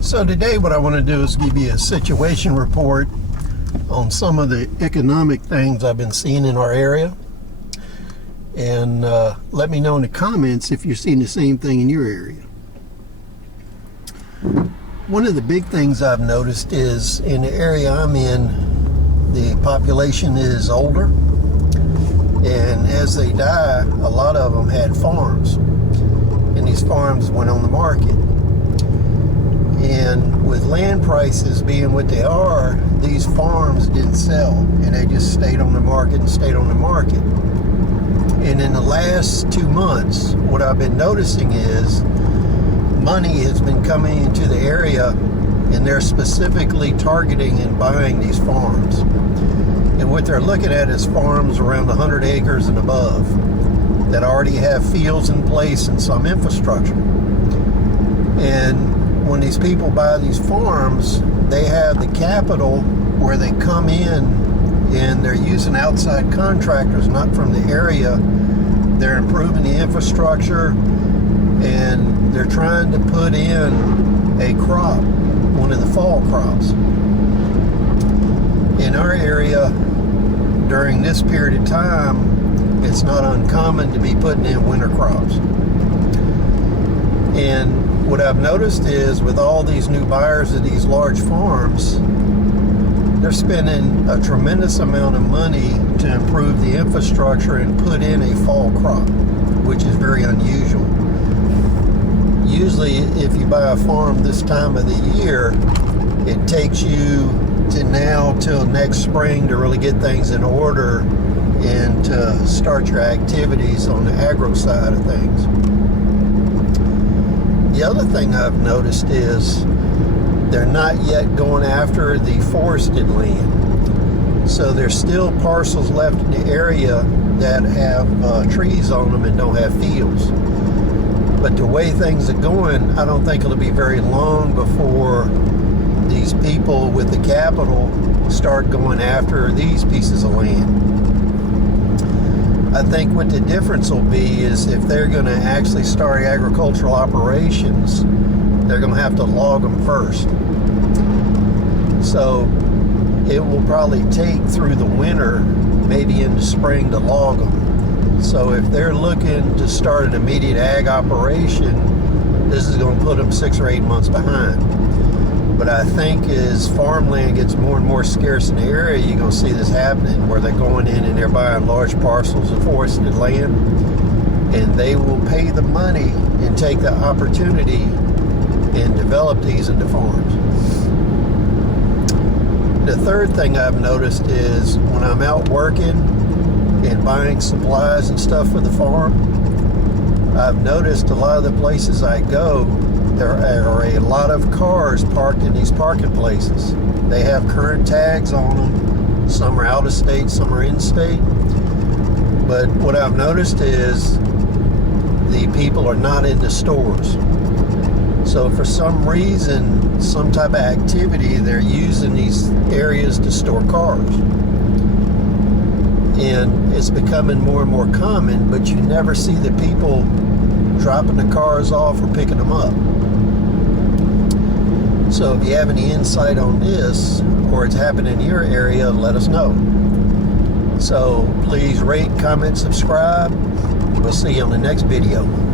So today what I want to do is give you a situation report on some of the economic things I've been seeing in our area. And let me know in the comments if you're seeing the same thing in your area. One of the big things I've noticed is in the area I'm in, the population is older. And as they die, a lot of them had farms. And these farms went on the market. And with land prices being what they are, these farms didn't sell, and they just stayed on the market and stayed on the market. And in the last 2 months, what I've been noticing is money has been coming into the area, and they're specifically targeting and buying these farms. And what they're looking at is farms around 100 acres and above that already have fields in place and some infrastructure. And when these people buy these farms, they have the capital where they come in and they're using outside contractors, not from the area. They're improving the infrastructure and they're trying to put in a crop, one of the fall crops. In our area, during this period of time, it's not uncommon to be putting in winter crops. And what I've noticed is with all these new buyers of these large farms, they're spending a tremendous amount of money to improve the infrastructure and put in a fall crop, which is very unusual. Usually, if you buy a farm this time of the year, it takes you to now till next spring to really get things in order and to start your activities on the agro side of things. The other thing I've noticed is they're not yet going after the forested land. So there's still parcels left in the area that have trees on them and don't have fields. But the way things are going, I don't think it'll be very long before these people with the capital start going after these pieces of land. I think what the difference will be is if they're going to actually start agricultural operations, they're going to have to log them first. So it will probably take through the winter, maybe into spring, to log them. So if they're looking to start an immediate ag operation, this is going to put them 6 or 8 months behind. But I think as farmland gets more and more scarce in the area, you're going to see this happening where they're going in and they're buying large parcels of forested land, and they will pay the money and take the opportunity and develop these into farms. The third thing I've noticed is when I'm out working and buying supplies and stuff for the farm, I've noticed a lot of the places I go, there are a lot of cars parked in these parking places. They have current tags on them. Some are out of state, some are in state. But what I've noticed is the people are not in the stores. So for some reason, some type of activity, they're using these areas to store cars. And it's becoming more and more common, but you never see the people dropping the cars off or picking them up. So if you have any insight on this, or it's happening in your area, let us know. So please rate, comment, subscribe. We'll see you on the next video.